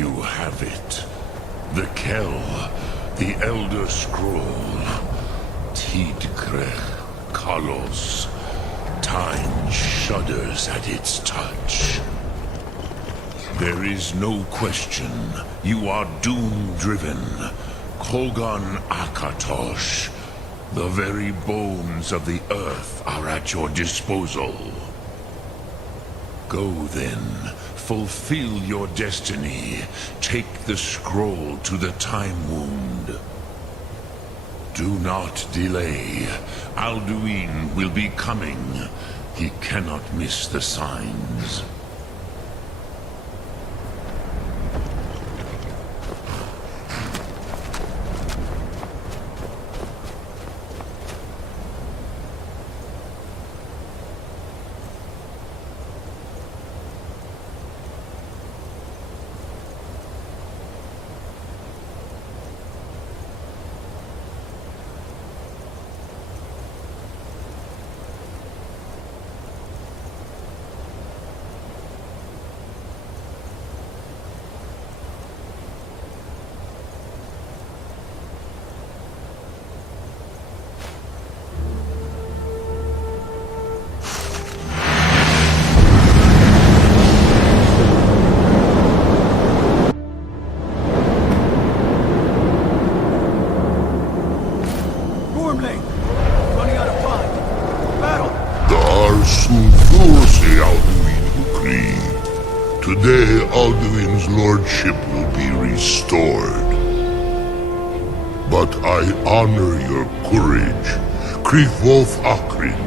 You have it. The Kell, the Elderscroll, Tidgrech, Kalos. Time shudders at its touch. There is no question. You are doom-driven. Kogan Akatosh. The very bones of the earth are at your disposal. Go then. Fulfill your destiny. Take the scroll to the Time Wound. Do not delay. Alduin will be coming. He cannot miss the signs. Today, Alduin's lordship will be restored. But I honor your courage. Kriegwolf Akrin.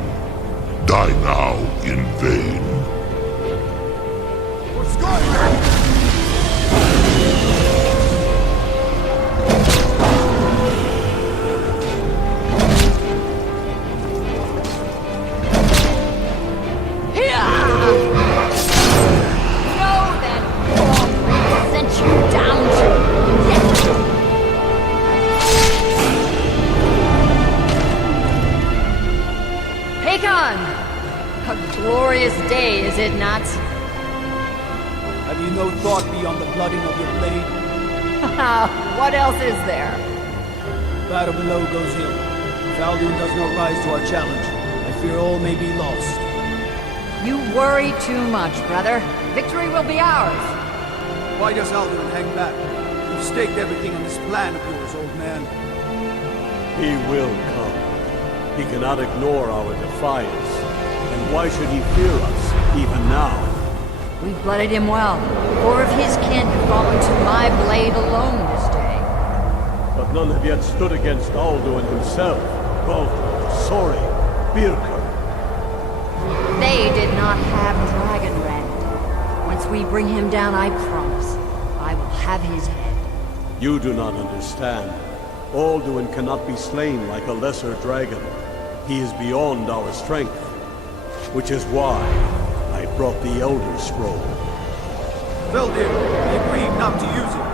Die now in vain. For Skyrim! Glorious day, is it not? Have you no thought beyond the blooding of your blade? What else is there? Battle below goes ill. If Alduin does not rise to our challenge, I fear all may be lost. You worry too much, brother. Victory will be ours. Why does Alduin hang back? You've staked everything on this plan of yours, old man. He will come. He cannot ignore our defiance. And why should he fear us, even now? We've blooded him well. 4 of his kin have fallen to my blade alone this day. But none have yet stood against Alduin himself. Baldur, Sori, Birkir. They did not have Dragonrend. Once we bring him down, I promise, I will have his head. You do not understand. Alduin cannot be slain like a lesser dragon. He is beyond our strength. Which is why I brought the Elder Scroll. Veldir, he agreed not to use it.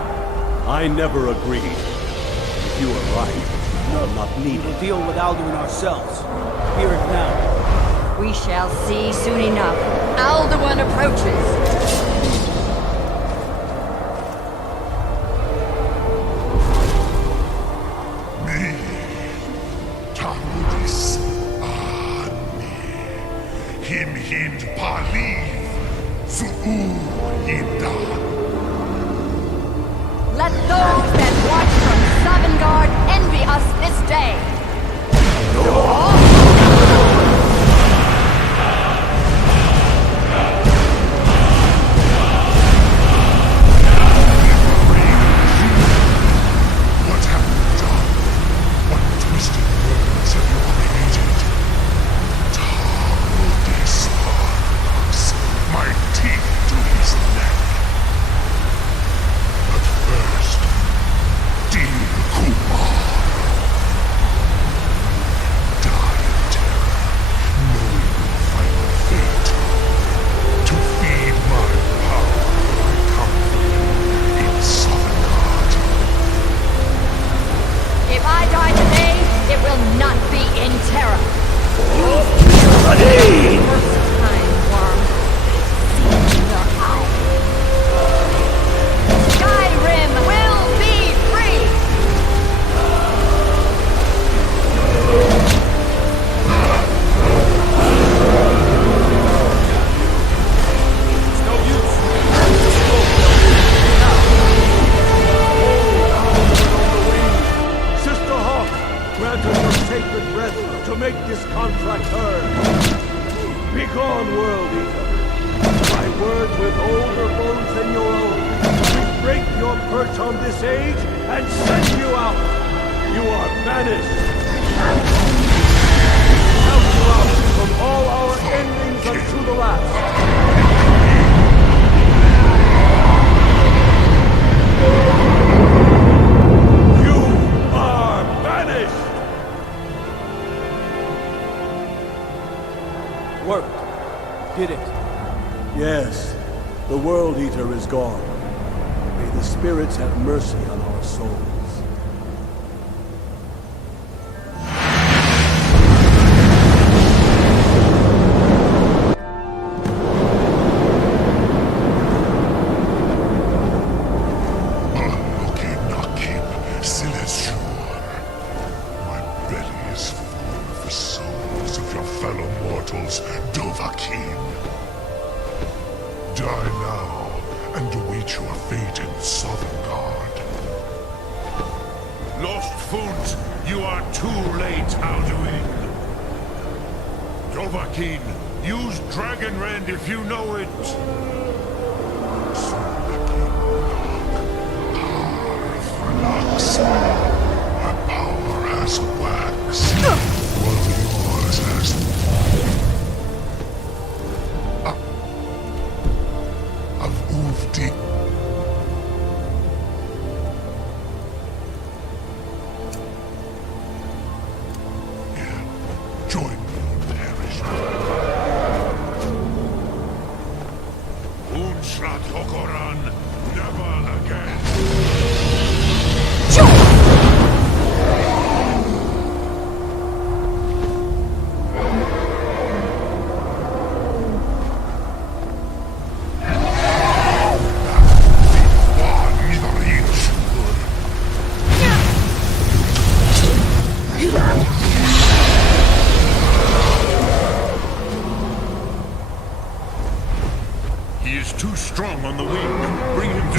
I never agreed. If you are right, you will not need We'll it. deal with Alduin ourselves. Hear it now. We shall see soon enough. Alduin approaches. Let those that watch from Sovngarde envy us this day. What have you done? What twisted words have you created? Tardis Parks, my teeth to his neck. But first, dear Kumar, die march on this age and send you out. You are banished. Help you out from all our endings unto the last. You are banished. Worked. Did it. Yes, the World Eater is gone. May the spirits have mercy on our souls. Lost Foot, you are too late, Alduin. Dovahkiin, use Dragon Rend if you know it. My power has waxed, while yours has I've moved deep. Join me in perishment. Unshrat Hokoran, never again. He is too strong on the wing. Bring him to...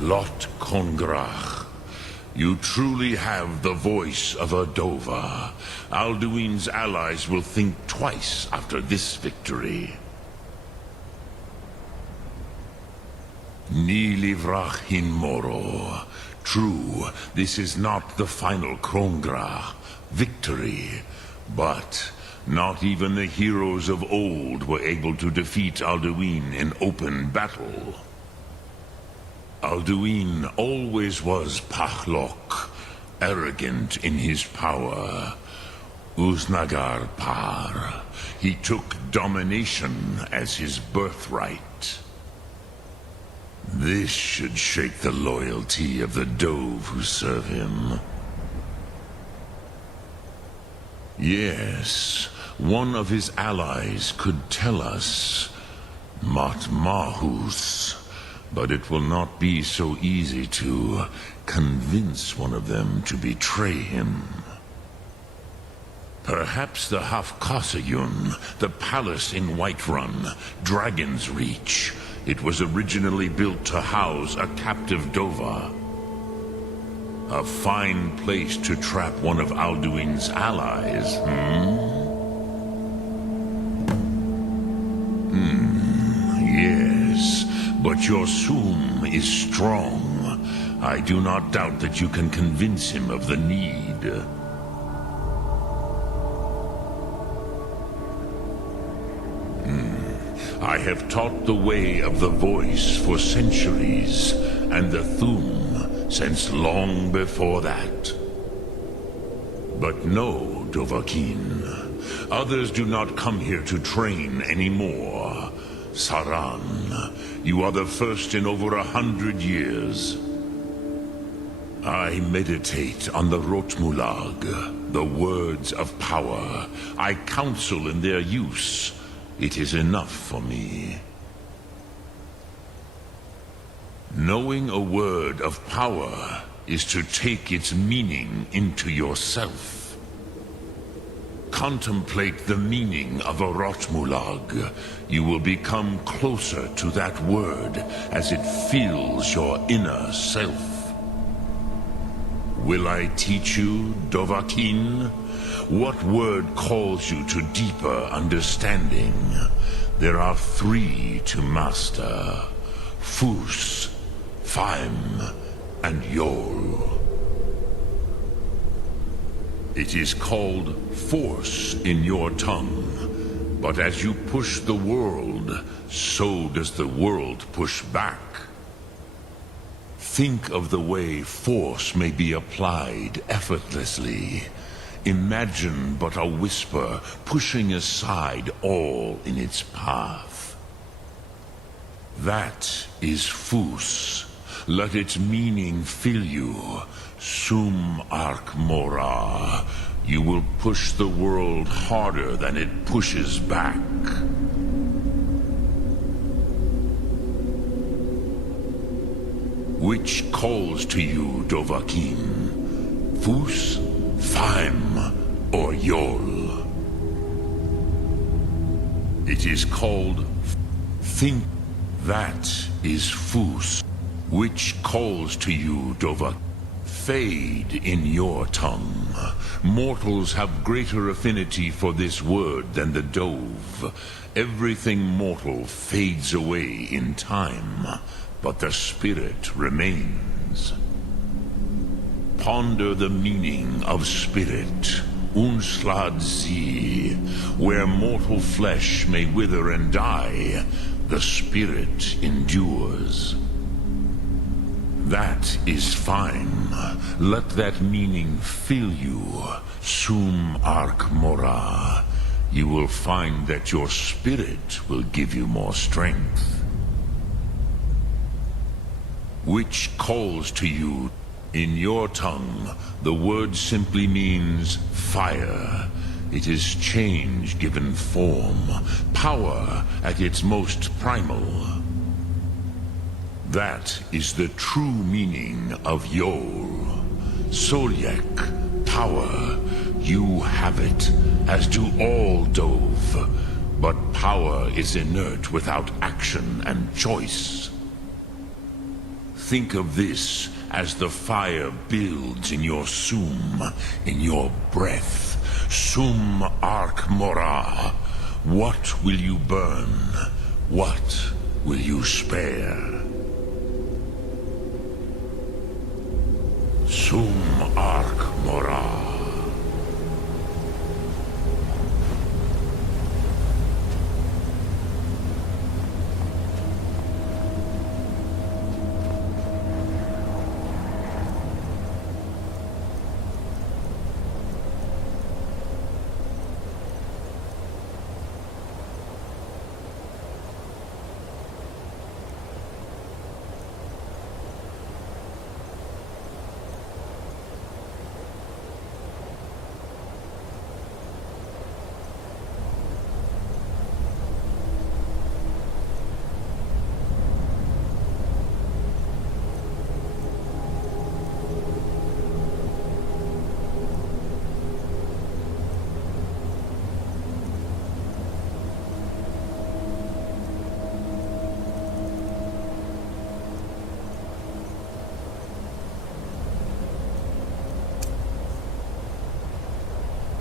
Lot Kongrach. You truly have the voice of a Dova. Alduin's allies will think twice after this victory. Ni livrach hin moro. True, this is not the final Kongrach victory, but not even the heroes of old were able to defeat Alduin in open battle. Alduin always was Pachlok, arrogant in his power. Uznagar Par. He took domination as his birthright. This should shake the loyalty of the Dove who serve him. Yes, one of his allies could tell us. Matmahus. But it will not be so easy to convince one of them to betray him. Perhaps the Hafkasayun, the palace in Whiterun, Dragon's Reach. It was originally built to house a captive Dova. A fine place to trap one of Alduin's allies, Yes. But your Sum is strong. I do not doubt that you can convince him of the need. I have taught the way of the voice for centuries, and the Thum since long before that. But no, Dovahkiin. Others do not come here to train anymore. Saran, you are the first in over 100 years. I meditate on the Rotmulag, the words of power. I counsel in their use. It is enough for me. Knowing a word of power is to take its meaning into yourself. Contemplate the meaning of a Rotmulag. You will become closer to that word as it fills your inner self. Will I teach you, Dovahkiin? What word calls you to deeper understanding? There are 3 to master: Fus, Faim, and Yol. It is called force in your tongue, but as you push the world, so does the world push back. Think of the way force may be applied effortlessly. Imagine but a whisper pushing aside all in its path. That is Fus. Let its meaning fill you. Sum Ark Mora. You will push the world harder than it pushes back. Which calls to you, Dovahkiin? Fus, Faim, or Yol? It is called Think. That is Fus. Which calls to you, Dovahkiin? Fade in your tongue. Mortals have greater affinity for this word than the Dove. Everything mortal fades away in time, but the spirit remains. Ponder the meaning of spirit. Unslad Zi. Where mortal flesh may wither and die, the spirit endures. That is fine. Let that meaning fill you. Sum Ark Mora. You will find that your spirit will give you more strength. Which calls to you? In your tongue, the word simply means fire. It is change given form, power at its most primal. That is the true meaning of Yol. Solyek, power. You have it, as do all Dove. But power is inert without action and choice. Think of this as the fire builds in your sum, in your breath. Sum arc mora. What will you burn? What will you spare? Sum arc mora.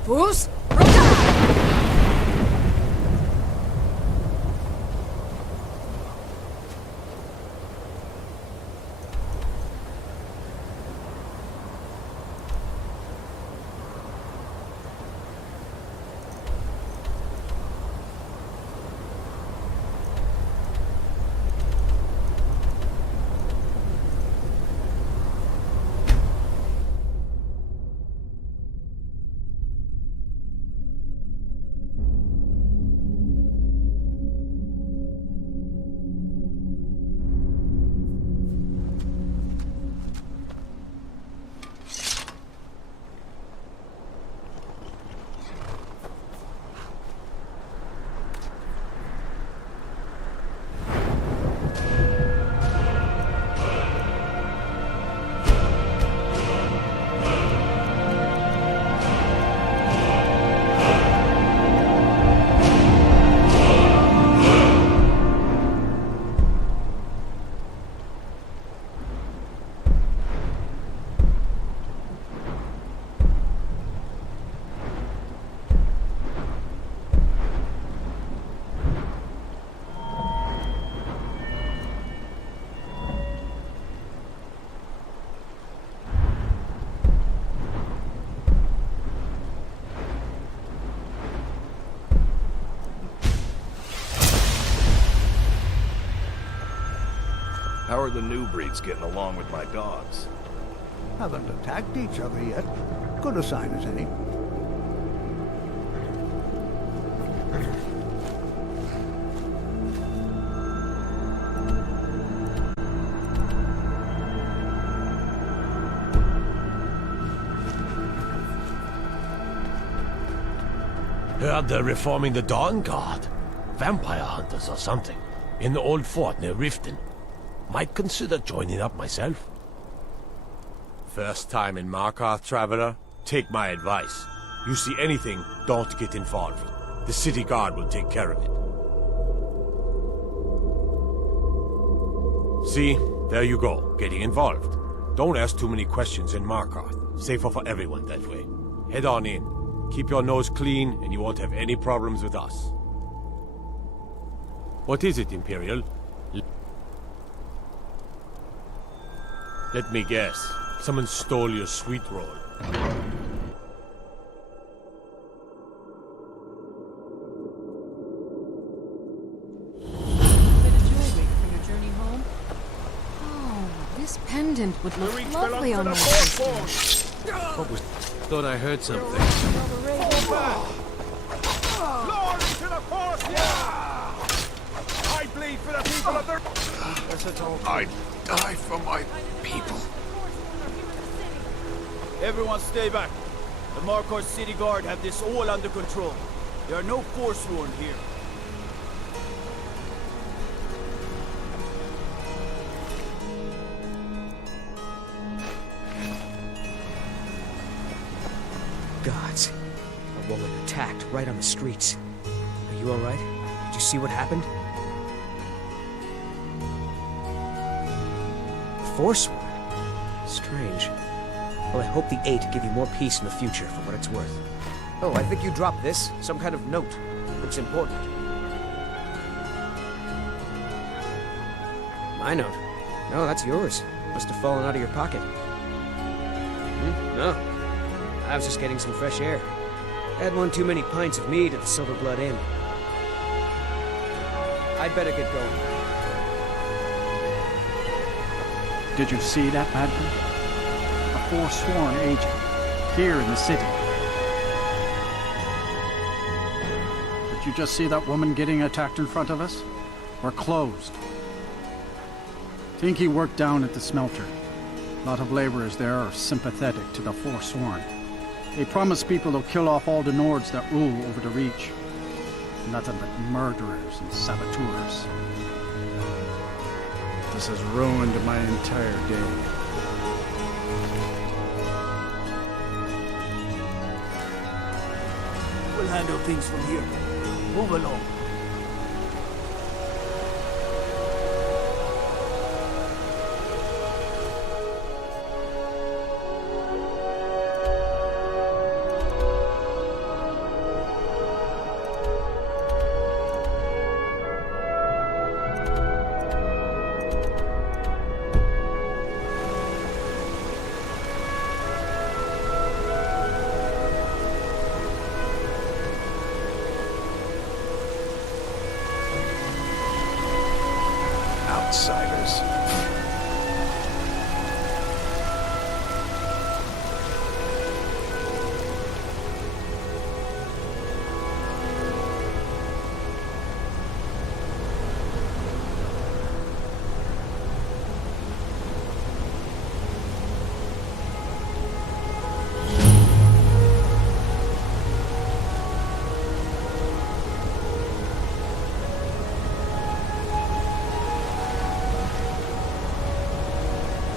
Bruce? How are the new breeds getting along with my dogs? Haven't attacked each other yet. Good a sign as any. Heard they're reforming the Dawn Guard. Vampire hunters or something. In the old fort near Riften. Might consider joining up myself. First time in Markarth, traveler? Take my advice. You see anything, don't get involved. The city guard will take care of it. See, there you go, getting involved. Don't ask too many questions in Markarth. Safer for everyone that way. Head on in. Keep your nose clean, and you won't have any problems with us. What is it, Imperial? Let me guess. Someone stole your sweet roll. This pendant would look lovely on my face. What was... Thought I heard something. Glory to the force! I bleed for the people of the... I die for my people. Everyone stay back. The Markarth City Guard have this all under control. There are no Forsworn here. Gods. A woman attacked right on the streets. Are you alright? Did you see what happened? Forsworn? Strange. Well, I hope the Eight give you more peace in the future for what it's worth. Oh, I think you dropped this. Some kind of note. Looks important. My note? No, that's yours. Must have fallen out of your pocket. No. I was just getting some fresh air. Had one too many pints of mead at the Silver Blood Inn. I'd better get going. Did you see that, madman? A forsworn agent, here in the city. Did you just see that woman getting attacked in front of us? We're closed. Think he worked down at the smelter. A lot of laborers there are sympathetic to the forsworn. They promise people they'll kill off all the Nords that rule over the Reach. Nothing but murderers and saboteurs. This has ruined my entire day. We'll handle things from here. Move along. Outsiders.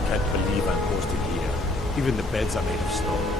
Can't believe I'm hosted here. Even the beds are made of stone.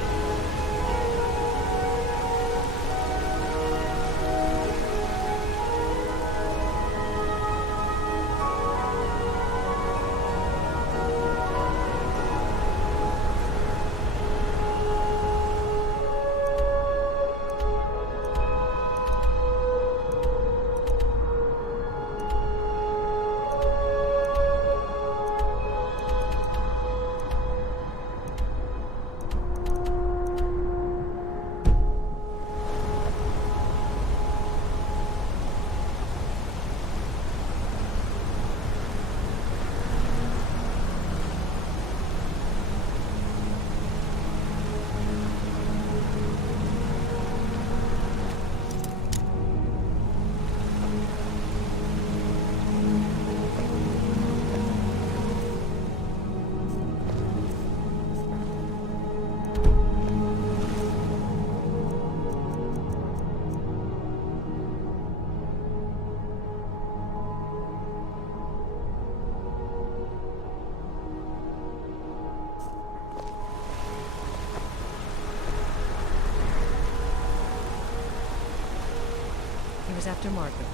He was after Margaret.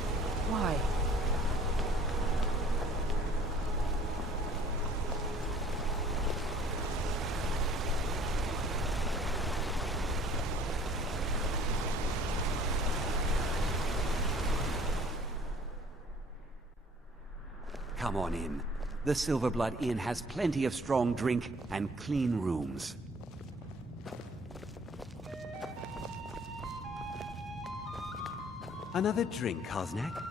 Why? Come on in. The Silver Blood Inn has plenty of strong drink and clean rooms. Another drink, Kosnak?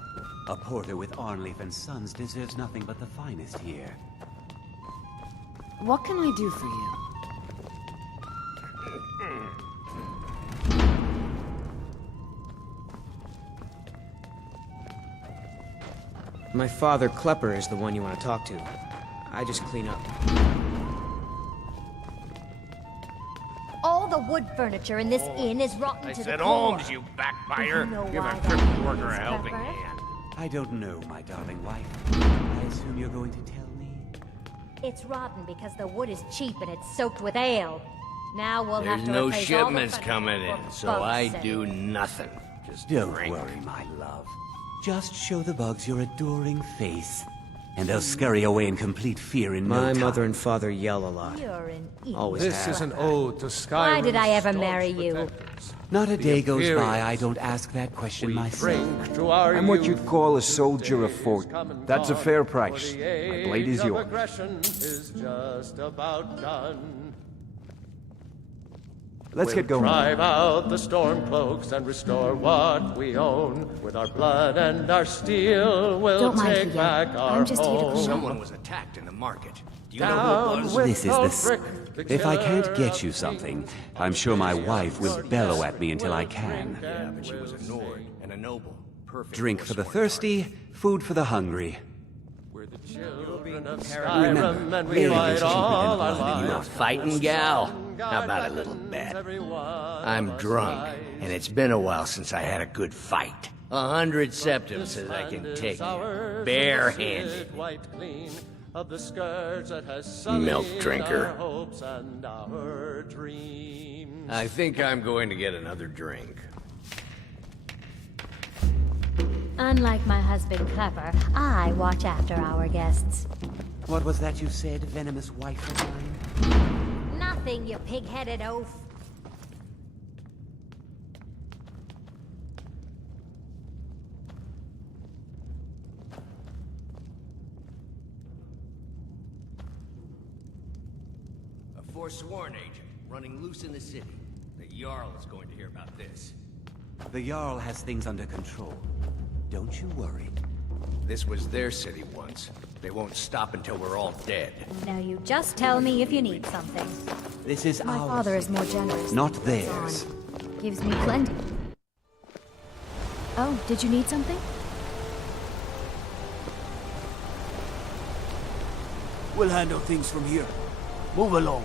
A porter with Arnleif and Sons deserves nothing but the finest here. What can I do for you? My father, Klepper, is the one you want to talk to. I just clean up. All the wood furniture in this inn is rotten to the core. I said Holmes, you backbiter. Do you know Give why a that crippled is, worker a helping Pepper? hand. I don't know, my darling wife. I assume you're going to tell me? It's rotten because the wood is cheap and it's soaked with ale. Now we'll There's have to no replace all the shipments furniture coming for in, so bugs I and- do nothing. Just Don't drink. worry, my love. Just show the bugs your adoring face. and they'll scurry away in complete fear in no My time. mother and father yell a lot. You're an idiot. Always This have. is an ode to Skyrim. Why did I ever marry you? Not a day goes by Imperials. I don't ask that question myself. Drink to our I'm what youth. you'd call a soldier of fortune. That's a fair price. My blade is yours. Aggression is just about done. Let's get going. Drive out the storm cloaks and restore what we own. With our blood and our steel, we'll Don't mind take me yet. back our I'm just here to home. clean up. Someone was attacked in the market. Do you know Down who it was? with This is the the brick, If I can't killer get of you something, I'm sure my wife will bellow at me until I can. Yeah, but she was a Nord and a noble. Perfect. Drink for the Forsworn thirsty, food for the hungry. We're the children of Remember, Skyrim, and we male fight is cheaper than all our blood anymore. lives. Fighting gal? How about a little bet? I'm drunk, and it's been a while since I had a good fight. 100 septims says I can take you, barehanded. Milk drinker. I think I'm going to get another drink. Unlike my husband Clever, I watch after our guests. What was that you said, venomous wife of mine? Nothing, you pig-headed oaf. A forsworn agent running loose in the city. The Jarl is going to hear about this. The Jarl has things under control. Don't you worry. This was their city once. They won't stop until we're all dead. Now you just tell me if you need something. This is My ours, father is more generous. not That's theirs. on. Gives me plenty. Oh, did you need something? We'll handle things from here. Move along.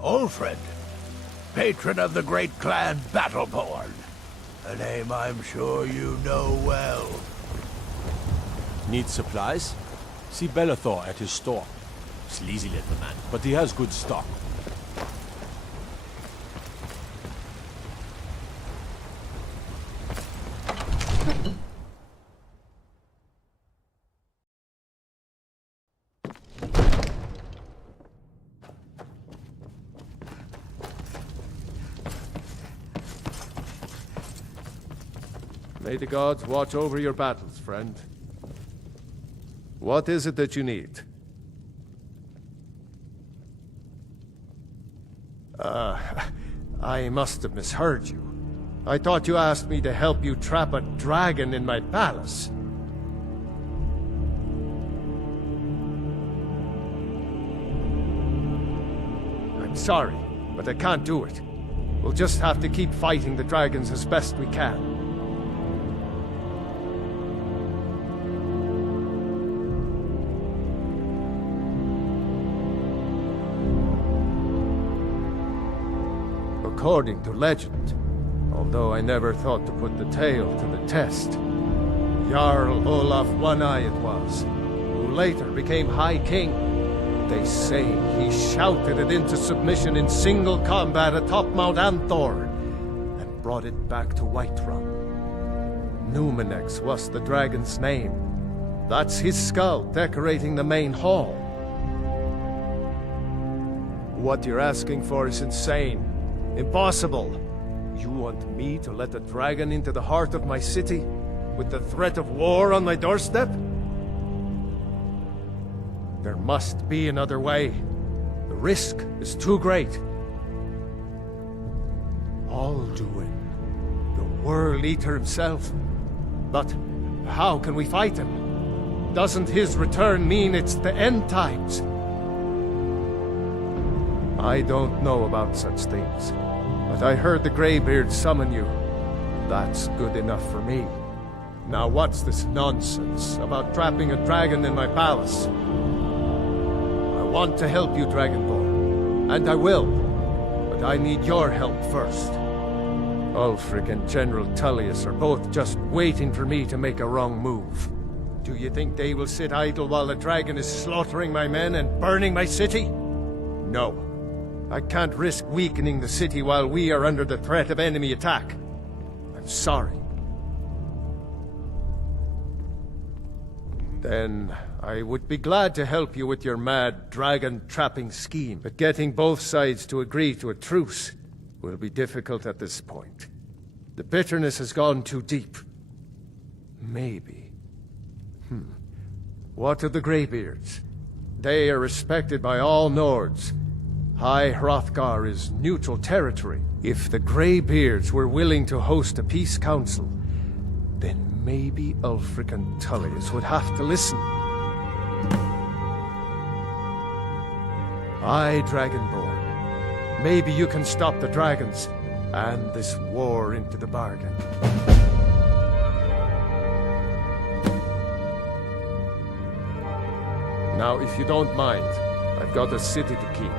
Old friend, patron of the great clan Battleborn. A name I'm sure you know well. Need supplies? See Bellathor at his store. Sleazy little man, but he has good stock. May the gods watch over your battles, friend. What is it that you need? I must have misheard you. I thought you asked me to help you trap a dragon in my palace. I'm sorry, but I can't do it. We'll just have to keep fighting the dragons as best we can. According to legend, although I never thought to put the tale to the test, Jarl Olaf One-Eye it was, who later became High King. They say he shouted it into submission in single combat atop Mount Anthor, and brought it back to Whiterun. Numenex was the dragon's name. That's his skull decorating the main hall. What you're asking for is insane. Impossible. You want me to let a dragon into the heart of my city, with the threat of war on my doorstep? There must be another way. The risk is too great. Alduin, the World Eater himself. But how can we fight him? Doesn't his return mean it's the end times? I don't know about such things, but I heard the Greybeard summon you. That's good enough for me. Now what's this nonsense about trapping a dragon in my palace? I want to help you, Dragonborn, and I will, but I need your help first. Ulfric and General Tullius are both just waiting for me to make a wrong move. Do you think they will sit idle while the dragon is slaughtering my men and burning my city? No. I can't risk weakening the city while we are under the threat of enemy attack. I'm sorry. Then I would be glad to help you with your mad dragon-trapping scheme, but getting both sides to agree to a truce will be difficult at this point. The bitterness has gone too deep. Maybe. What of the Greybeards? They are respected by all Nords. High Hrothgar is neutral territory. If the Greybeards were willing to host a peace council, then maybe Ulfric and Tullius would have to listen. Aye, Dragonborn. Maybe you can stop the dragons, and this war into the bargain. Now, if you don't mind, I've got a city to keep.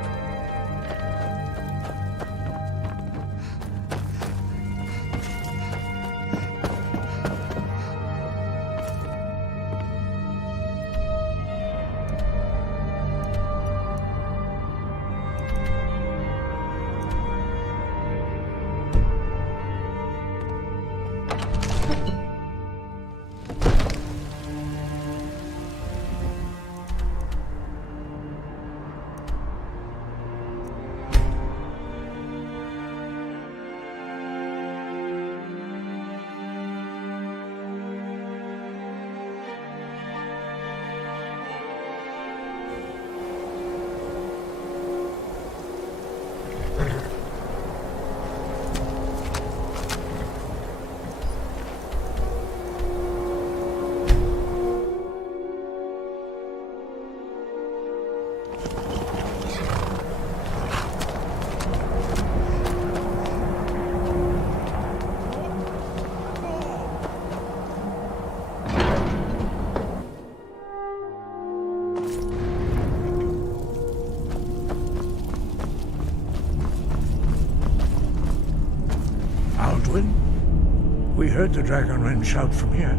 We heard the Dragonren shout from here.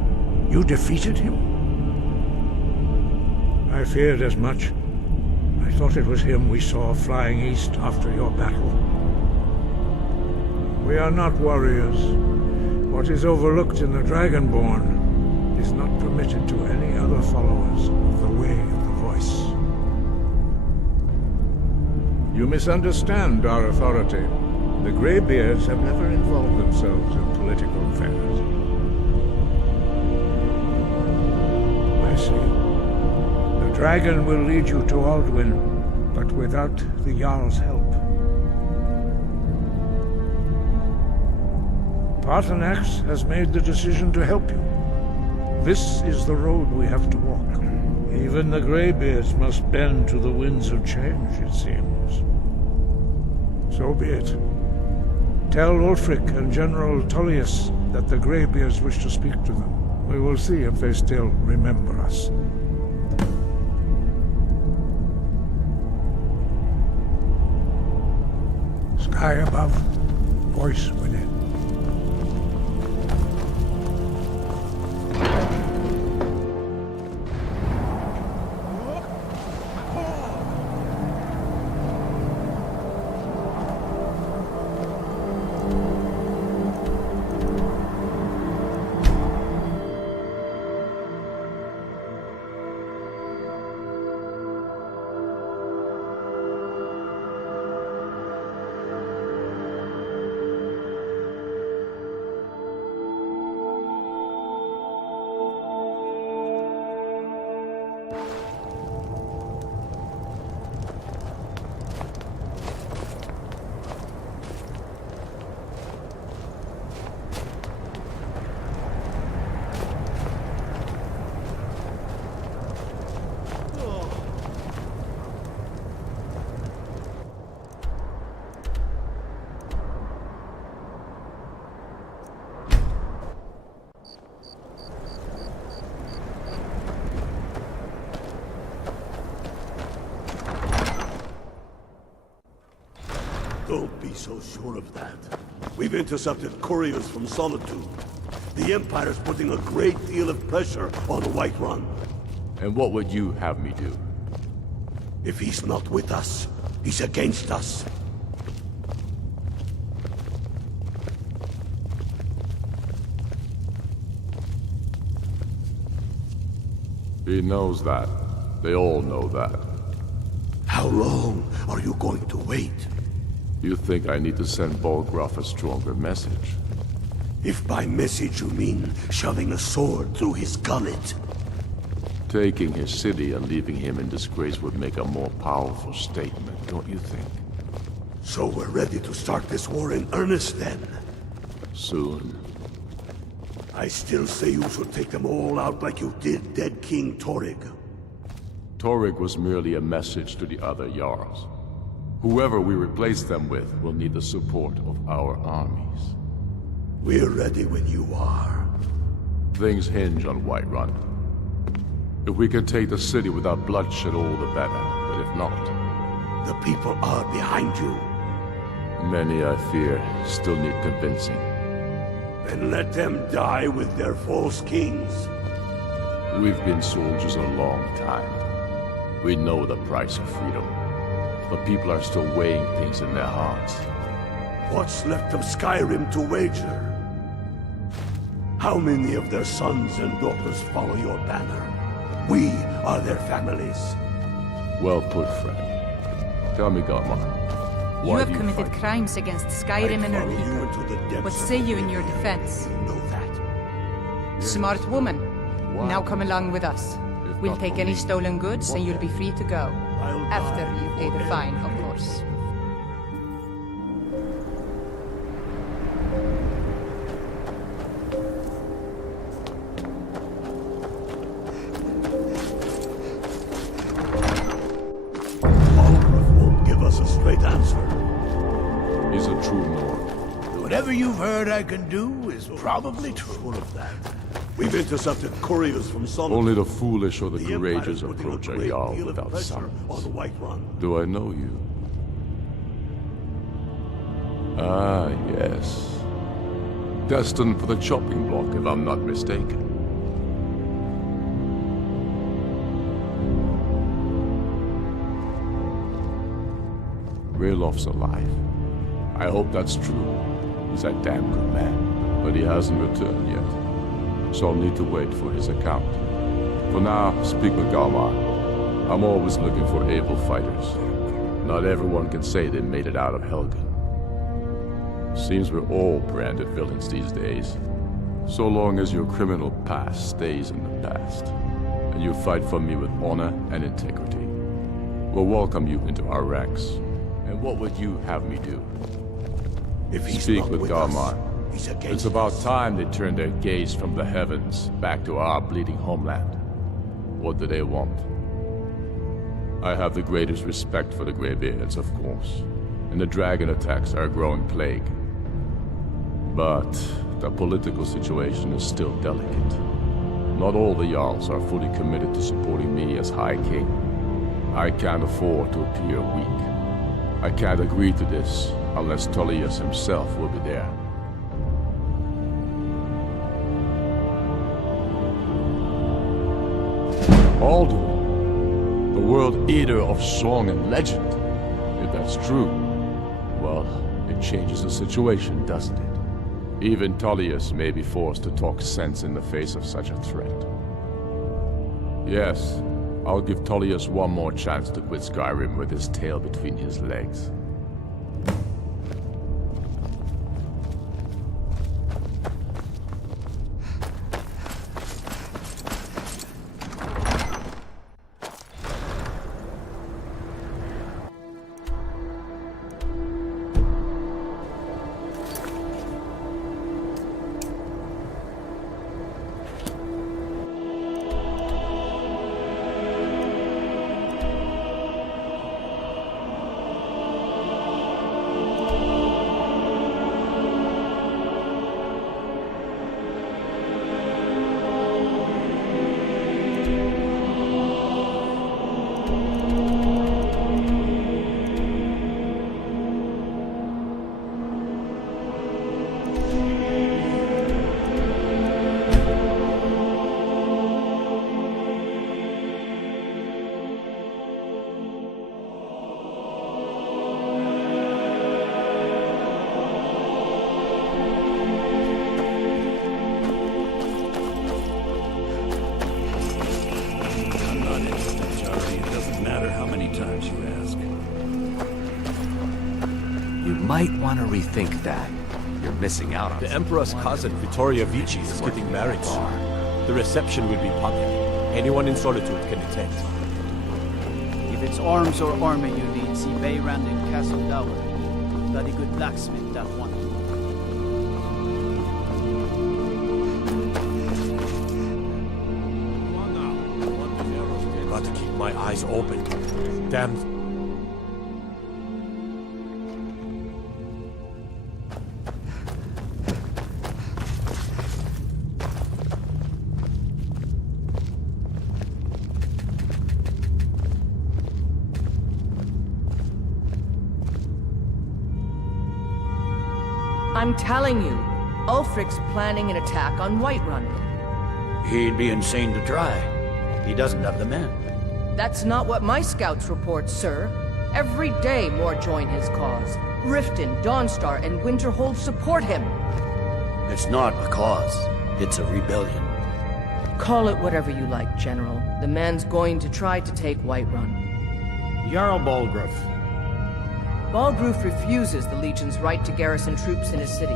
You defeated him? I feared as much. I thought it was him we saw flying east after your battle. We are not warriors. What is overlooked in the Dragonborn is not permitted to any other followers of the Way of the Voice. You misunderstand our authority. The Greybeards have never involved themselves in political affairs. I see. The dragon will lead you to Alduin, but without the Jarl's help. Paarthurnax has made the decision to help you. This is the road we have to walk. Even the Greybeards must bend to the winds of change, it seems. So be it. Tell Ulfric and General Tullius that the Greybeards wish to speak to them. We will see if they still remember us. Sky above, voice within. Don't be so sure of that. We've intercepted couriers from Solitude. The Empire's putting a great deal of pressure on Whiterun. And what would you have me do? If he's not with us, he's against us. He knows that. They all know that. How long are you going to wait? You think I need to send Bolgraf a stronger message? If by message you mean shoving a sword through his gullet. Taking his city and leaving him in disgrace would make a more powerful statement, don't you think? So we're ready to start this war in earnest then? Soon. I still say you should take them all out like you did dead King Torrig. Torrig was merely a message to the other Jarls. Whoever we replace them with will need the support of our armies. We're ready when you are. Things hinge on Whiterun. If we can take the city without bloodshed, all the better. But if not... The people are behind you. Many, I fear, still need convincing. Then let them die with their false kings. We've been soldiers a long time. We know the price of freedom. But people are still weighing things in their hearts. What's left of Skyrim to wager? How many of their sons and daughters follow your banner? We are their families. Well put, friend. Tell me, Garmar. You have committed crimes against Skyrim and her people. What say you in your defense? Know that. Smart woman. Now come along with us. We'll take any stolen goods and you'll be free to go. After you pay the fine, of course. Won't give us a straight answer. He's a true Nord. Whatever you've heard I can do is probably true. Full of that. We've intercepted couriers from Solitude. Only the foolish or the The courageous Empire's approach a putting Jarl great deal of without pressure summons. on Whiterun. Do I know you? Ah, yes. Destined for the chopping block, if I'm not mistaken. Raylof's alive. I hope that's true. He's a damn good man, but he hasn't returned yet. So I'll need to wait for his account. For now, speak with Galmar. I'm always looking for able fighters. Not everyone can say they made it out of Helgen. Seems we're all branded villains these days. So long as your criminal past stays in the past, and you fight for me with honor and integrity, we'll welcome you into our ranks. And what would you have me do? If he's Speak not with with Galmar. us, he's against It's about us. time they turned their gaze from the heavens back to our bleeding homeland. What do they want? I have the greatest respect for the Greybeards, of course, and the dragon attacks are a growing plague. But the political situation is still delicate. Not all the Jarls are fully committed to supporting me as High King. I can't afford to appear weak. I can't agree to this unless Tullius himself will be there. Alduin, the world eater of song and legend. If that's true, well, it changes the situation, doesn't it? Even Tullius may be forced to talk sense in the face of such a threat. Yes, I'll give Tullius one more chance to quit Skyrim with his tail between his legs. might want to rethink that. You're missing out on The Emperor's cousin, Vittoria Vici, is getting married soon. The reception will be public. Anyone in Solitude can attend. If it's arms or armor you need, see Bayrand in Castle Dower. Bloody good blacksmith, that one. Got to keep my eyes open. Damn. I'm telling you, Ulfric's planning an attack on Whiterun. He'd be insane to try. He doesn't have the men. That's not what my scouts report, sir. Every day more join his cause. Riften, Dawnstar, and Winterhold support him. It's not a cause. It's a rebellion. Call it whatever you like, General. The man's going to try to take Whiterun. Jarl Balgruuf. Balgruuf refuses the Legion's right to garrison troops in his city.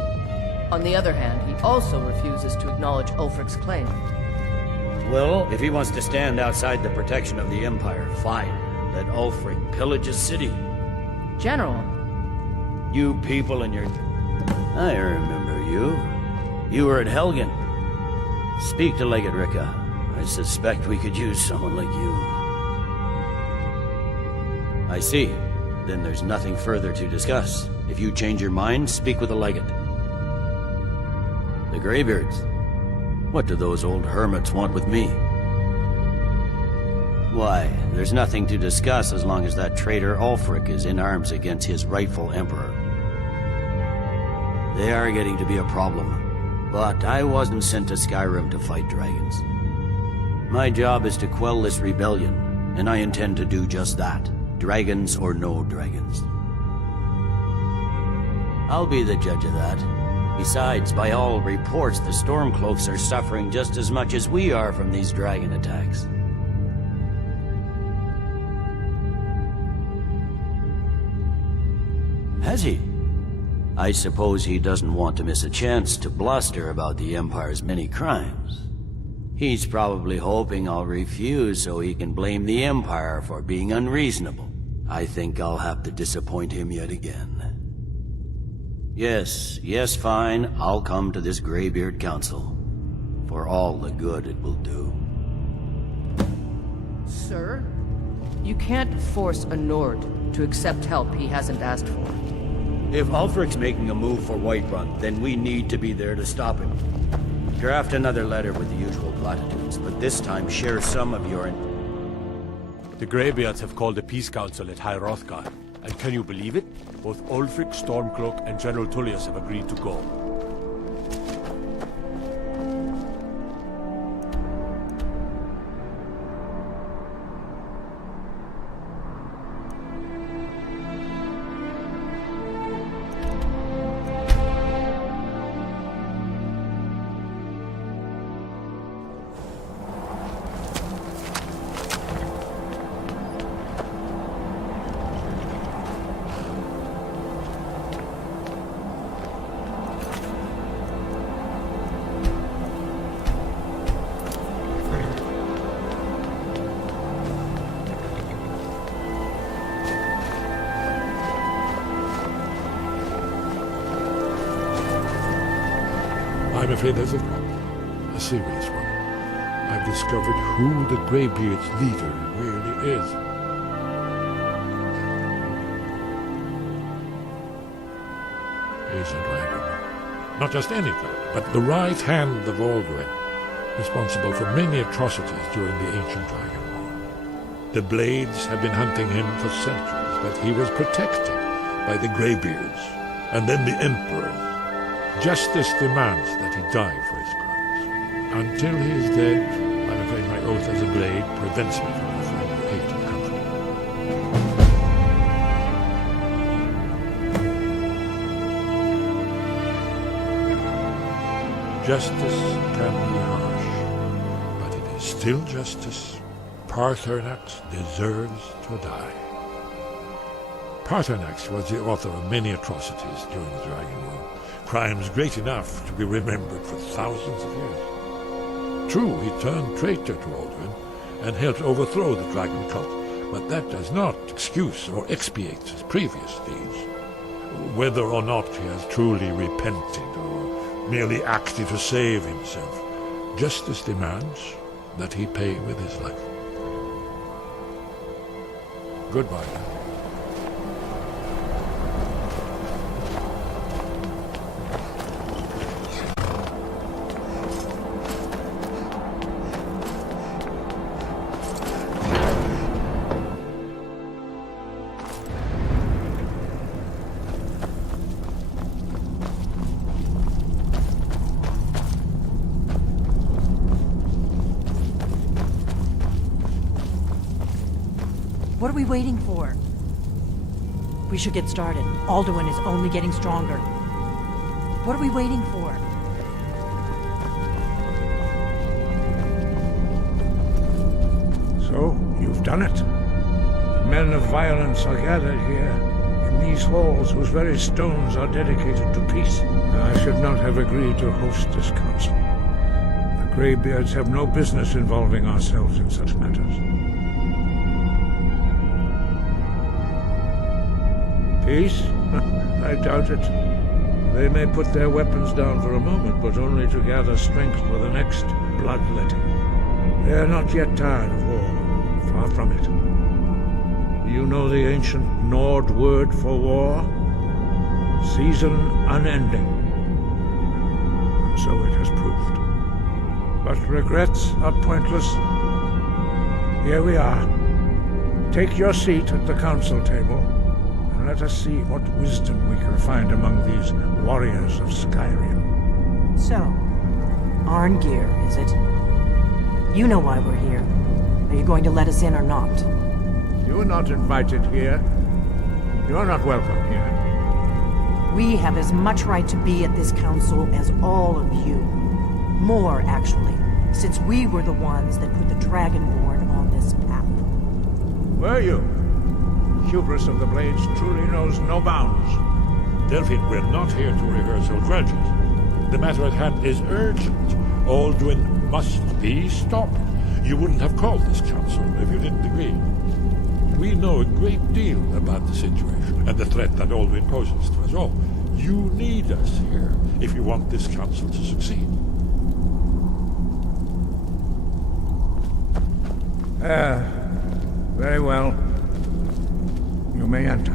On the other hand, he also refuses to acknowledge Ulfric's claim. Well, if he wants to stand outside the protection of the Empire, fine. Let Ulfric pillage his city. General. You people and your... I remember you. You were at Helgen. Speak to Legate Ricka. I suspect we could use someone like you. I see. Then there's nothing further to discuss. If you change your mind, speak with the Legate. The Greybeards. What do those old hermits want with me? Why, there's nothing to discuss as long as that traitor Ulfric is in arms against his rightful emperor. They are getting to be a problem. But I wasn't sent to Skyrim to fight dragons. My job is to quell this rebellion, and I intend to do just that. Dragons or no dragons. I'll be the judge of that. Besides, by all reports, the Stormcloaks are suffering just as much as we are from these dragon attacks. Has he? I suppose he doesn't want to miss a chance to bluster about the Empire's many crimes. He's probably hoping I'll refuse so he can blame the Empire for being unreasonable. I think I'll have to disappoint him yet again. Yes, fine. I'll come to this Greybeard Council. For all the good it will do. Sir? You can't force a Nord to accept help he hasn't asked for. If Ulfric's making a move for Whiterun, then we need to be there to stop him. Draft another letter with the usual platitudes, but this time share some of your... The Greybeards have called a peace council at High Hrothgar. And can you believe it? Both Ulfric, Stormcloak, and General Tullius have agreed to go. I'm afraid there's a problem. A serious one. I've discovered who the Greybeard's leader really is. He's a dragon. Not just any dragon, but the right hand of Alduin, responsible for many atrocities during the ancient Dragon War. The Blades have been hunting him for centuries, but he was protected by the Greybeards, and then the Emperor. Justice demands that he die for his crimes. Until he is dead, I'm afraid my oath as a Blade prevents me from offering you aid and comfort. Justice can be harsh, but it is still justice. Parthurnax deserves to die. Paternax was the author of many atrocities during the Dragon War, crimes great enough to be remembered for thousands of years. True, he turned traitor to Alduin and helped overthrow the Dragon Cult, but that does not excuse or expiate his previous deeds. Whether or not he has truly repented or merely acted to save himself, justice demands that he pay with his life. Goodbye. What are we waiting for? We should get started. Alduin is only getting stronger. What are we waiting for? So, you've done it. Men of violence are gathered here, in these halls whose very stones are dedicated to peace. I should not have agreed to host this council. The Greybeards have no business involving ourselves in such matters. Peace? I doubt it. They may put their weapons down for a moment, but only to gather strength for the next bloodletting. They are not yet tired of war. Far from it. Do you know the ancient Nord word for war? Season unending. And so it has proved. But regrets are pointless. Here we are. Take your seat at the council table. Let us see what wisdom we can find among these warriors of Skyrim. So, Arngeir, is it? You know why we're here. Are you going to let us in or not? You are not invited here. You are not welcome here. We have as much right to be at this council as all of you. More, actually, since we were the ones that put the Dragonborn on this path. Were you? Hubris of the Blades truly knows no bounds. Delphine, we're not here to rehearse old grudges. The matter at hand is urgent. Alduin must be stopped. You wouldn't have called this council if you didn't agree. We know a great deal about the situation and the threat that Alduin poses to us all. You need us here if you want this council to succeed. Very well. You may enter.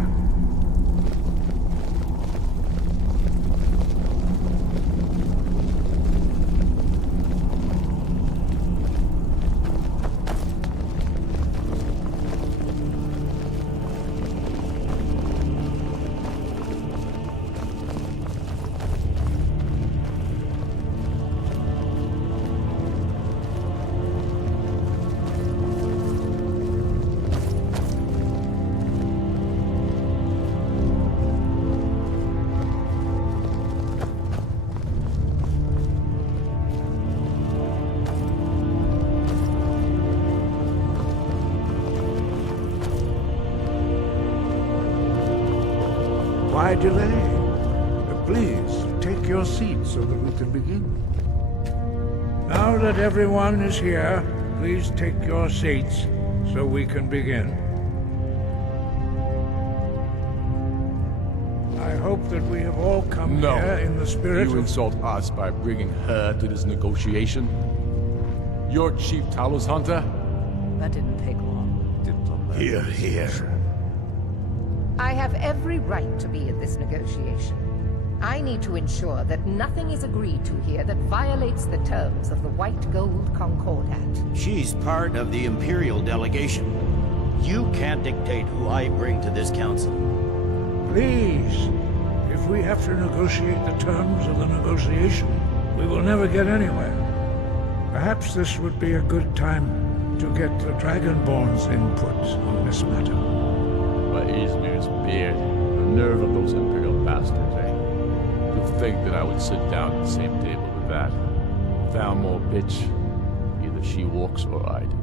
Why delay? Please, take your seat so that we can begin. Now that everyone is here, please take your seats so we can begin. I hope that we have all come here in the spirit you of... insult us by bringing her to this negotiation? Your chief Talos hunter? That didn't take long. Hear, hear. I have every right to be in this negotiation. I need to ensure that nothing is agreed to here that violates the terms of the White Gold Concordat. She's part of the Imperial delegation. You can't dictate who I bring to this council. Please, if we have to negotiate the terms of the negotiation, we will never get anywhere. Perhaps this would be a good time to get the Dragonborn's input on this matter. By Izmir's beard, the nerve of those Imperial bastards, eh? To think that I would sit down at the same table with that foul more bitch. Either she walks or I do.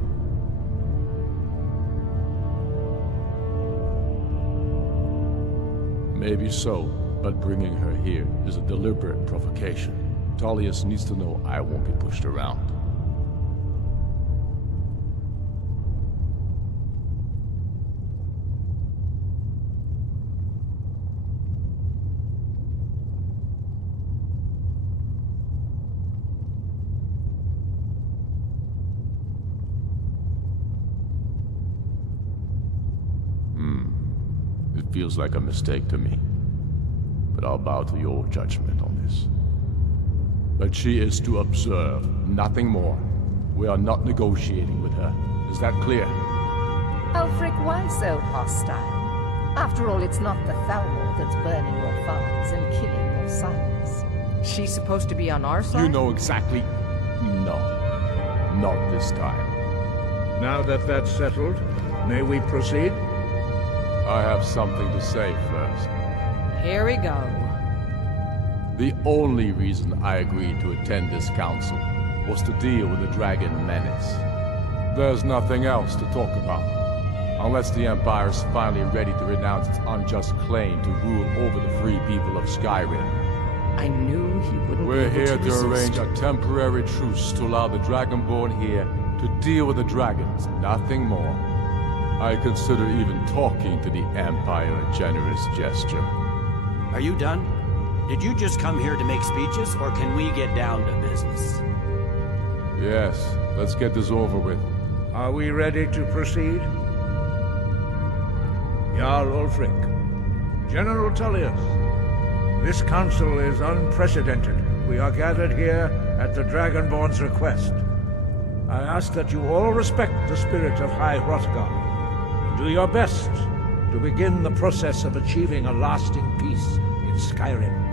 Maybe so, but bringing her here is a deliberate provocation. Tullius needs to know I won't be pushed around. It feels like a mistake to me, but I'll bow to your judgment on this. But she is to observe, nothing more. We are not negotiating with her. Is that clear? Ulfric, why so hostile? After all, it's not the Thalmor that's burning your farms and killing your sons. She's supposed to be on our side? You know exactly... No. Not this time. Now that that's settled, may we proceed? I have something to say first. Here we go. The only reason I agreed to attend this council was to deal with the dragon menace. There's nothing else to talk about. Unless the Empire's finally ready to renounce its unjust claim to rule over the free people of Skyrim. I knew he wouldn't We're be able here to to resist. arrange a temporary truce to allow the Dragonborn here to deal with the dragons, nothing more. I consider even talking to the Empire a generous gesture. Are you done? Did you just come here to make speeches, or can we get down to business? Yes, let's get this over with. Are we ready to proceed? Jarl Ulfric, General Tullius, this council is unprecedented. We are gathered here at the Dragonborn's request. I ask that you all respect the spirit of High Hrothgar, and do your best to begin the process of achieving a lasting peace in Skyrim.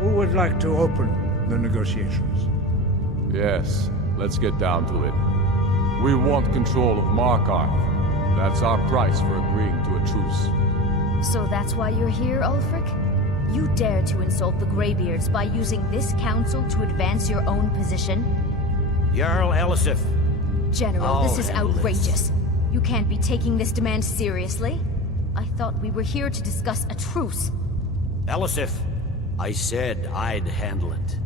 Who would like to open the negotiations? Yes, let's get down to it. We want control of Markarth. That's our price for agreeing to a truce. So that's why you're here, Ulfric? You dare to insult the Greybeards by using this council to advance your own position? Jarl Elisif. General, this is outrageous. You can't be taking this demand seriously. I thought we were here to discuss a truce. Elisif, I said I'd handle it.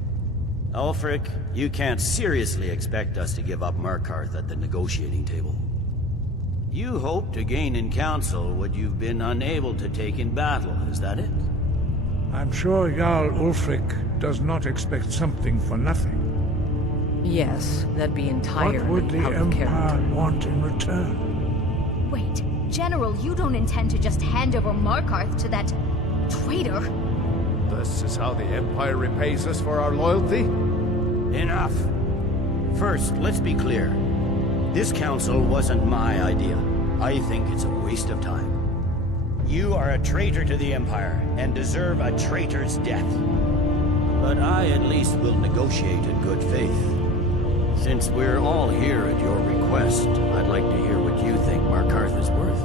Ulfric, you can't seriously expect us to give up Markarth at the negotiating table. You hope to gain in council what you've been unable to take in battle, is that it? I'm sure Jarl Ulfric does not expect something for nothing. Yes, that'd be entirely What would the out of Empire character. want in return? Wait, General, you don't intend to just hand over Markarth to that traitor? This is how the Empire repays us for our loyalty? Enough. First, let's be clear. This council wasn't my idea. I think it's a waste of time. You are a traitor to the Empire, and deserve a traitor's death. But I at least will negotiate in good faith. Since we're all here at your request, I'd like to hear what you think Markarth is worth.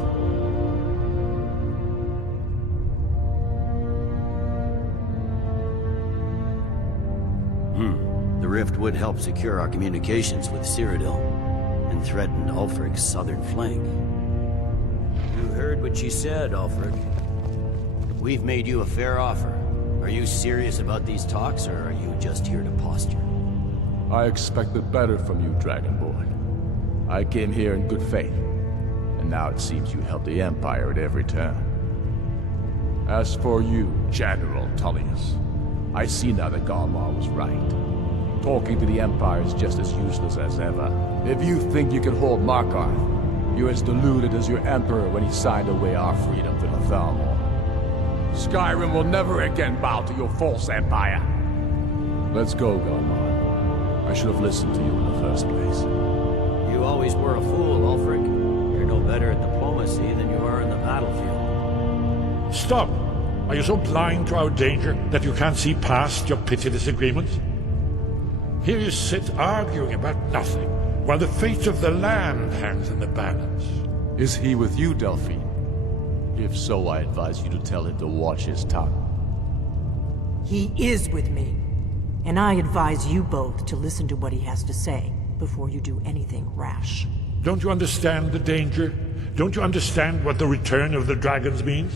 The rift would help secure our communications with Cyrodiil, and threaten Ulfric's southern flank. You heard what she said, Ulfric. We've made you a fair offer. Are you serious about these talks, or are you just here to posture? I expected better from you, Dragonborn. I came here in good faith, and now it seems you help the Empire at every turn. As for you, General Tullius, I see now that Galmar was right. Talking to the Empire is just as useless as ever. If you think you can hold Markarth, you're as deluded as your Emperor when he signed away our freedom to the Thalmor. Skyrim will never again bow to your false empire. Let's go, Galmar. I should have listened to you in the first place. You always were a fool, Ulfric. You're no better at diplomacy than you are in the battlefield. Stop! Are you so blind to our danger that you can't see past your petty disagreements? Here you sit arguing about nothing, while the fate of the land hangs in the balance. Is he with you, Delphine? If so, I advise you to tell him to watch his tongue. He is with me. And I advise you both to listen to what he has to say before you do anything rash. Don't you understand the danger? Don't you understand what the return of the dragons means?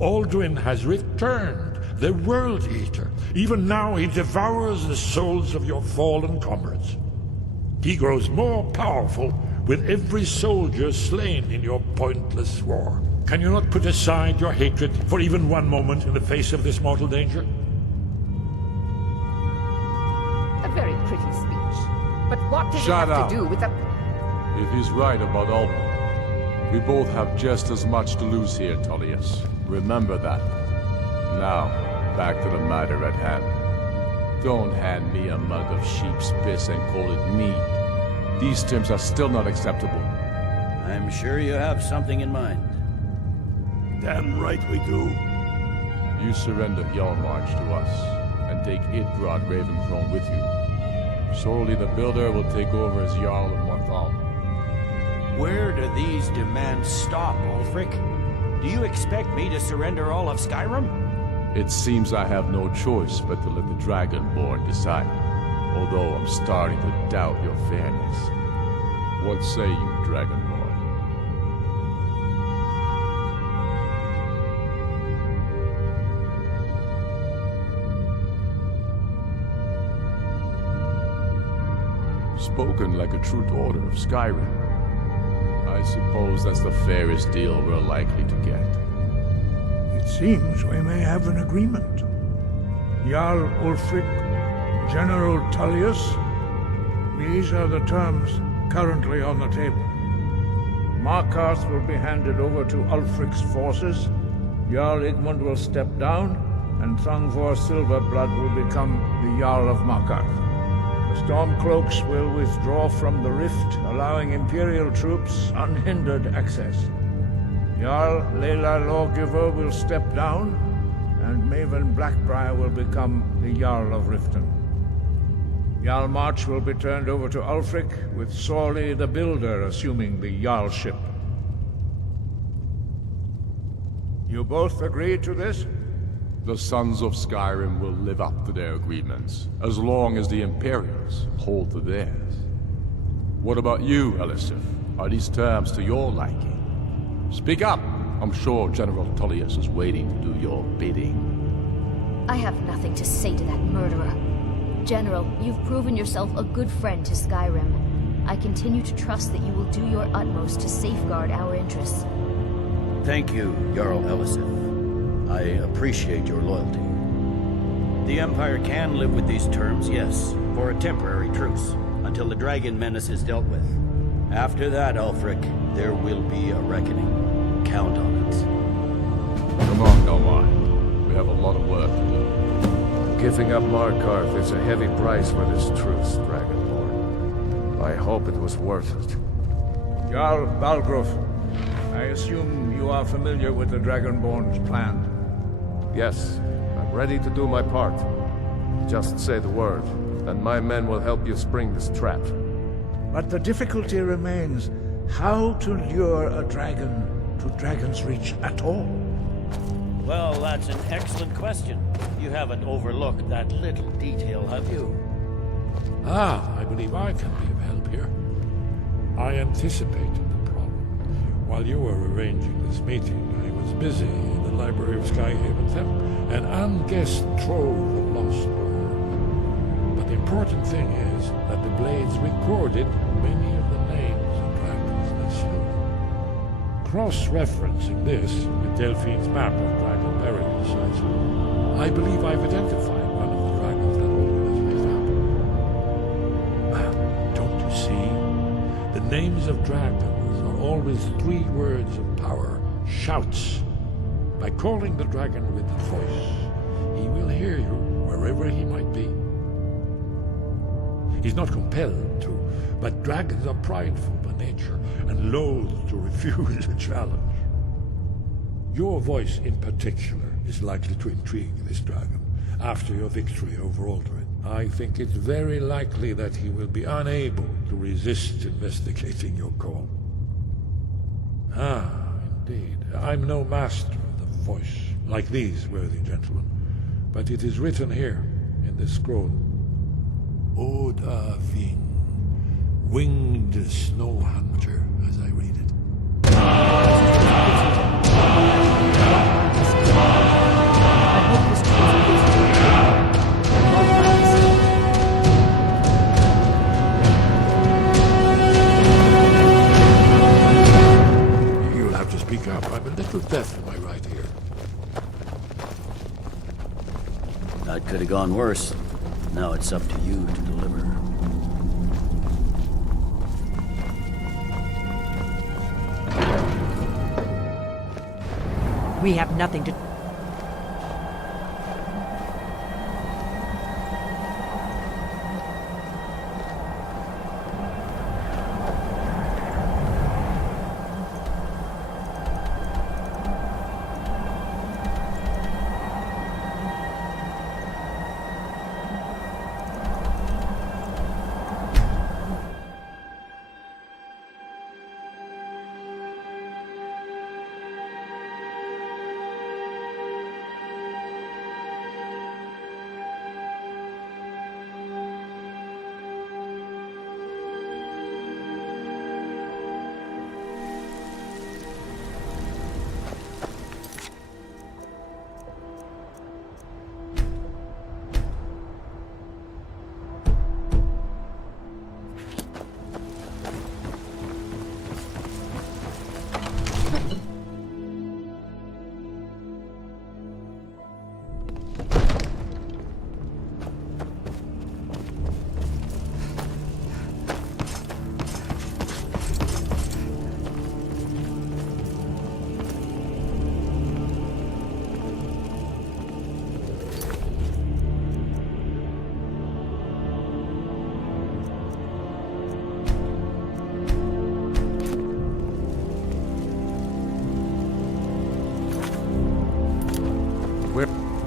Alduin has returned, the World Eater. Even now he devours the souls of your fallen comrades. He grows more powerful with every soldier slain in your pointless war. Can you not put aside your hatred for even one moment in the face of this mortal danger? A very pretty speech. But what does Shut it have up. to do with the... If he's right about Alban, we both have just as much to lose here, Tullius. Remember that. Now, back to the matter at hand. Don't hand me a mug of sheep's piss and call it mead. These terms are still not acceptable. I'm sure you have something in mind. Damn right we do. You surrender Hjalmarch to us, and take Idgrod Ravencrone with you. Sorely the Builder will take over as Jarl of Morthal. Where do these demands stop, Ulfric? Do you expect me to surrender all of Skyrim? It seems I have no choice but to let the Dragonborn decide, although I'm starting to doubt your fairness. What say you, Dragonborn? Spoken like a true daughter of Skyrim. I suppose that's the fairest deal we're likely to get. It seems we may have an agreement. Jarl Ulfric, General Tullius, these are the terms currently on the table. Markarth will be handed over to Ulfric's forces, Jarl Igmund will step down, and Thangvor Silverblood will become the Jarl of Markarth. The Stormcloaks will withdraw from the rift, allowing Imperial troops unhindered access. Jarl Layla Lawgiver will step down, and Maven Blackbriar will become the Jarl of Riften. Jarl March will be turned over to Ulfric, with Sorley the Builder assuming the Jarlship. You both agree to this? The Sons of Skyrim will live up to their agreements, as long as the Imperials hold to theirs. What about you, Elisif? Are these terms to your liking? Speak up! I'm sure General Tullius is waiting to do your bidding. I have nothing to say to that murderer. General, you've proven yourself a good friend to Skyrim. I continue to trust that you will do your utmost to safeguard our interests. Thank you, Jarl Elisif. I appreciate your loyalty. The Empire can live with these terms, yes, for a temporary truce, until the dragon menace is dealt with. After that, Ulfric, there will be a reckoning. Count on it. Come on, Galmar. We have a lot of work to do. Giving up Markarth is a heavy price for this truce, Dragonborn. I hope it was worth it. Jarl Balgruf, I assume you are familiar with the Dragonborn's plan. Yes, I'm ready to do my part. Just say the word, and my men will help you spring this trap. But the difficulty remains how to lure a dragon to Dragon's Reach at all. Well, that's an excellent question. You haven't overlooked that little detail, have you? I believe I can be of help here. I anticipated the problem. While you were arranging this meeting, I was busy in the library of Skyhaven Temple, an unguessed trove of lost lore. But the important thing is that the Blades recorded many of the names of dragons that slew. Cross-referencing this with Delphine's map of dragon burial sites, I believe I've identified one of the dragons that Alden has raised up. Don't you see? The names of dragons are always 3 words of power, shouts. By calling the dragon with the voice, he will hear you wherever he might be. He's not compelled to, but dragons are prideful by nature and loath to refuse a challenge. Your voice in particular is likely to intrigue this dragon after your victory over Alduin. I think it's very likely that he will be unable to resist investigating your call. Indeed. I'm no master of the voice, like these worthy gentlemen, but it is written here in this scroll. Oda Ving, winged snow hunter, as I read it. death in my right ear. That could have gone worse. Now it's up to you to deliver. We have nothing to...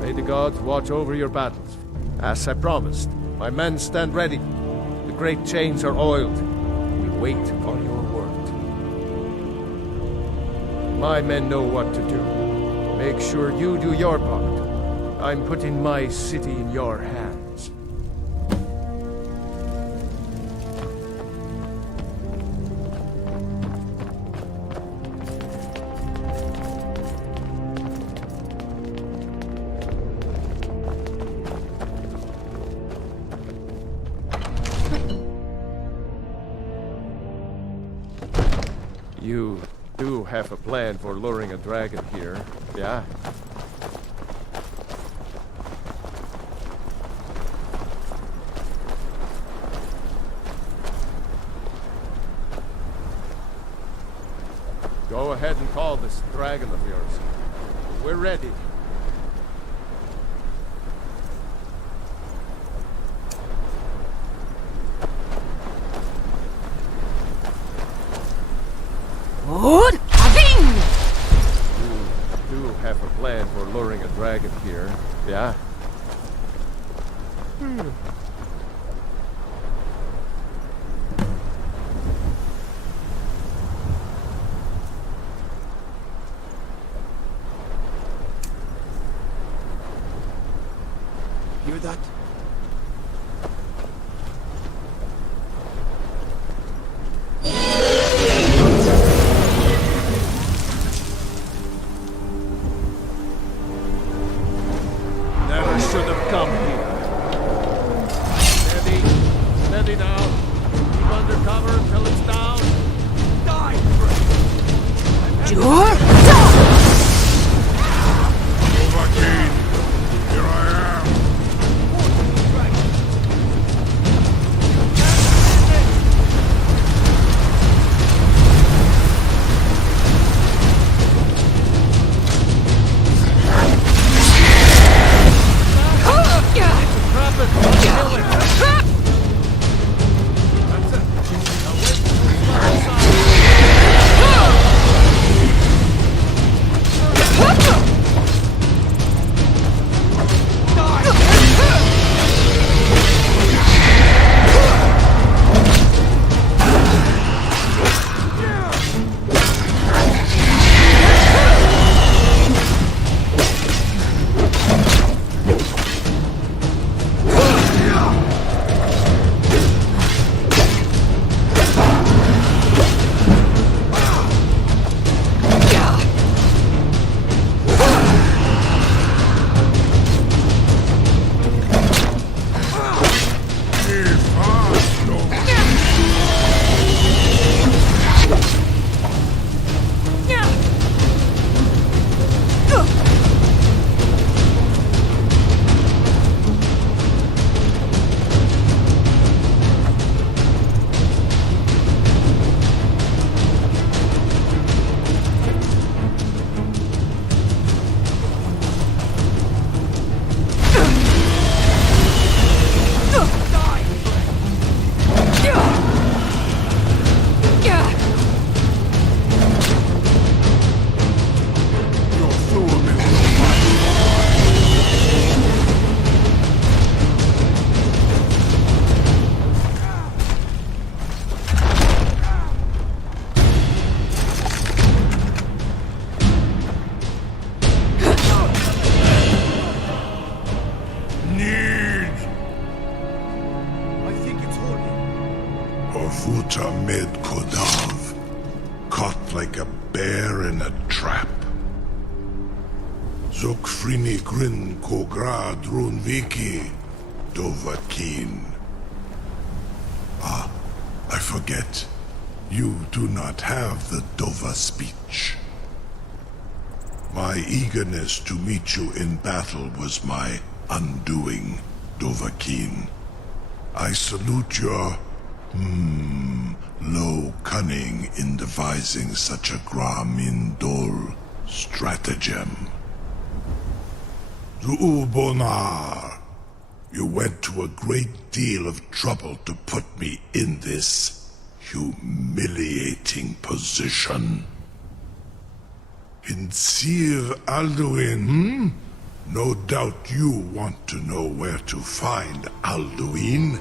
May the gods watch over your battles. As I promised, my men stand ready. The great chains are oiled. We wait on your word. My men know what to do. Make sure you do your part. I'm putting my city in your hands. You do have a plan for luring a dragon here, yeah? Go ahead and call this dragon of yours. We're ready. You do have a plan for luring a dragon here, yeah? Hear that? Never should have come here. Steady. Steady now. Keep under cover until it's down. Die, Overkeen, here I am. Med Kodav, caught like a bear in a trap. Zokfrini Grin Kogra Drunviki Dovahkiin. Ah, I forget. You do not have the Dova speech. My eagerness to meet you in battle was my undoing, Dovahkiin. I salute your, low cunning in devising such a Gramindol stratagem. Zu'ubonar, you went to a great deal of trouble to put me in this humiliating position. Insir Alduin, No doubt you want to know where to find Alduin.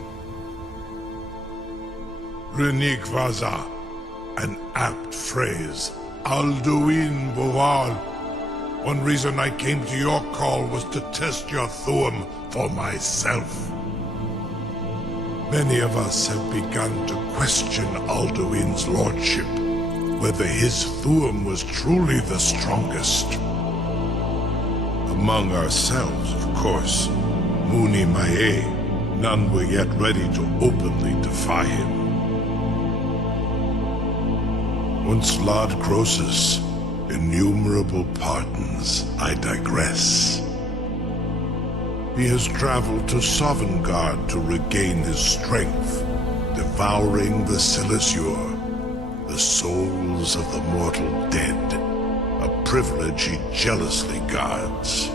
Renikvaza, an apt phrase. Alduin Boval. One reason I came to your call was to test your Thuum for myself. Many of us have begun to question Alduin's lordship, whether his Thuum was truly the strongest. Among ourselves, of course, Muni Mae, none were yet ready to openly defy him. Once Lord Croesus, innumerable pardons, I digress. He has traveled to Sovngarde to regain his strength, devouring the Silesure, the souls of the mortal dead, a privilege he jealously guards.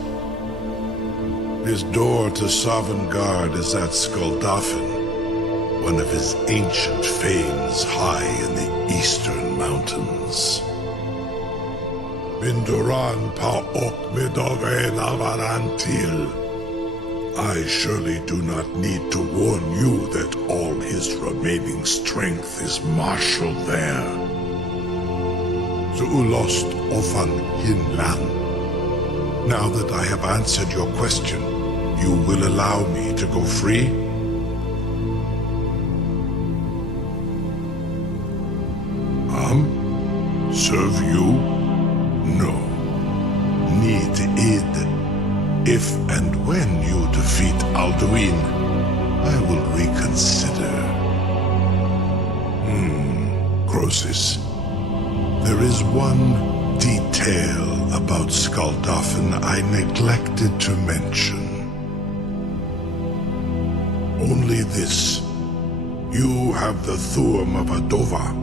His door to Sovngarde is at Skuldafn, one of his ancient fanes high in the eastern mountains. Binduran Pa'ok Midoge Navarantil. I surely do not need to warn you that all his remaining strength is marshaled there. Zuulost Ofan Hinlan. Now that I have answered your question, you will allow me to go free? Serve you? No. Need id. If and when you defeat Alduin, I will reconsider. Croesus. There is one detail about Skuldafn I neglected to mention. Only this. You have the Thuum of a Dova,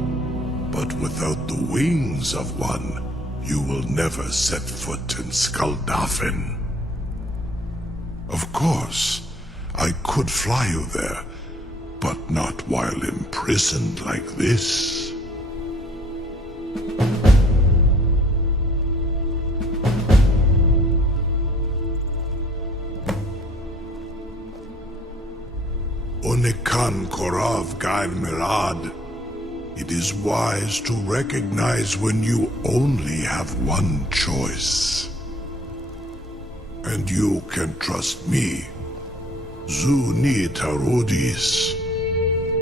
but without the wings of one, you will never set foot in Skuldafn. Of course, I could fly you there, but not while imprisoned like this. Onikan Korav Gail Mirad. It is wise to recognize when you only have one choice. And you can trust me. Zuni Tarudis.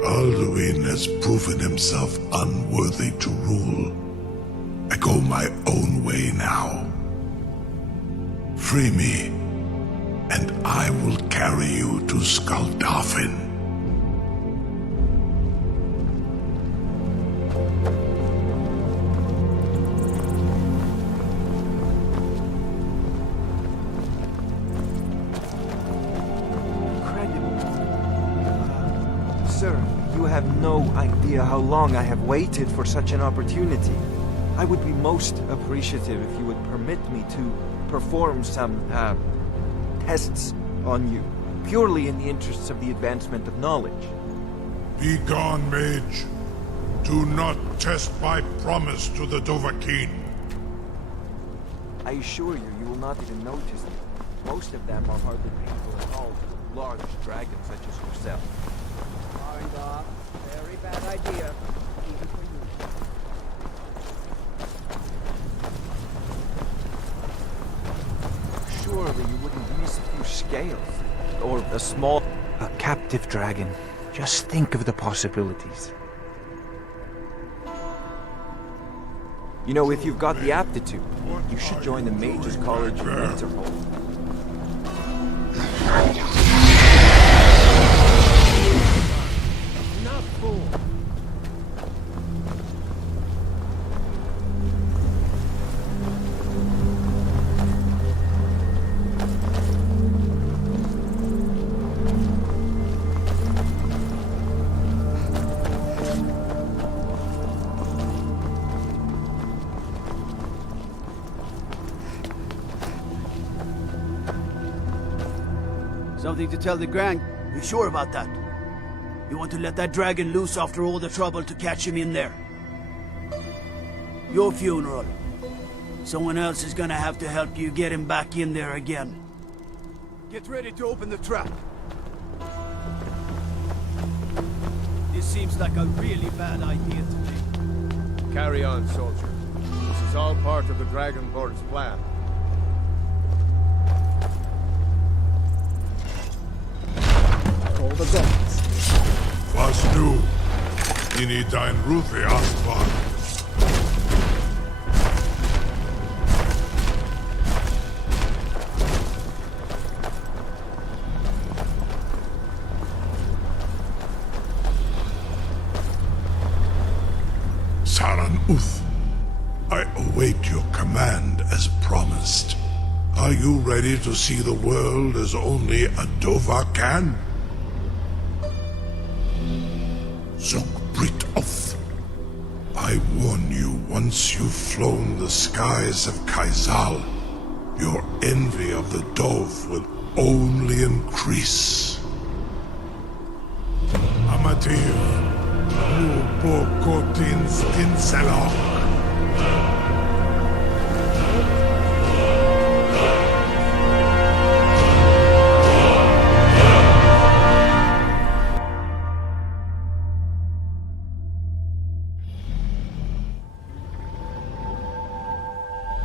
Alduin has proven himself unworthy to rule. I go my own way now. Free me, and I will carry you to Skuldafn. No idea how long I have waited for such an opportunity. I would be most appreciative if you would permit me to perform some, tests on you, purely in the interests of the advancement of knowledge. Be gone, mage. Do not test my promise to the Dovahkiin. I assure you, you will not even notice them. Most of them are hardly painful at all to large dragons such as yourself. Very bad idea, even for you. Surely you wouldn't miss a few scales, or a captive dragon. Just think of the possibilities. You know, if you've got the aptitude, you should join the Mages College in Winterhold. Something to tell the Grand? You sure about that? You want to let that dragon loose after all the trouble to catch him in there? Your funeral. Someone else is gonna have to help you get him back in there again. Get ready to open the trap. This seems like a really bad idea to me. Carry on, soldier. This is all part of the Dragonborn's plan. All the guns. Was du? Ini dein Rufe Astvar. Saran Uth, I await your command as promised. Are you ready to see the world as only a Dova can? Zog off. I warn you, once you've flown the skies of Kaizal, your envy of the Dove will only increase. Amatir, Mubokotin Skinselok.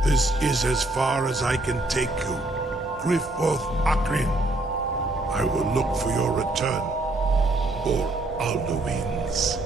This is as far as I can take you. Griffworth Akrin. I will look for your return. Or Alduin's.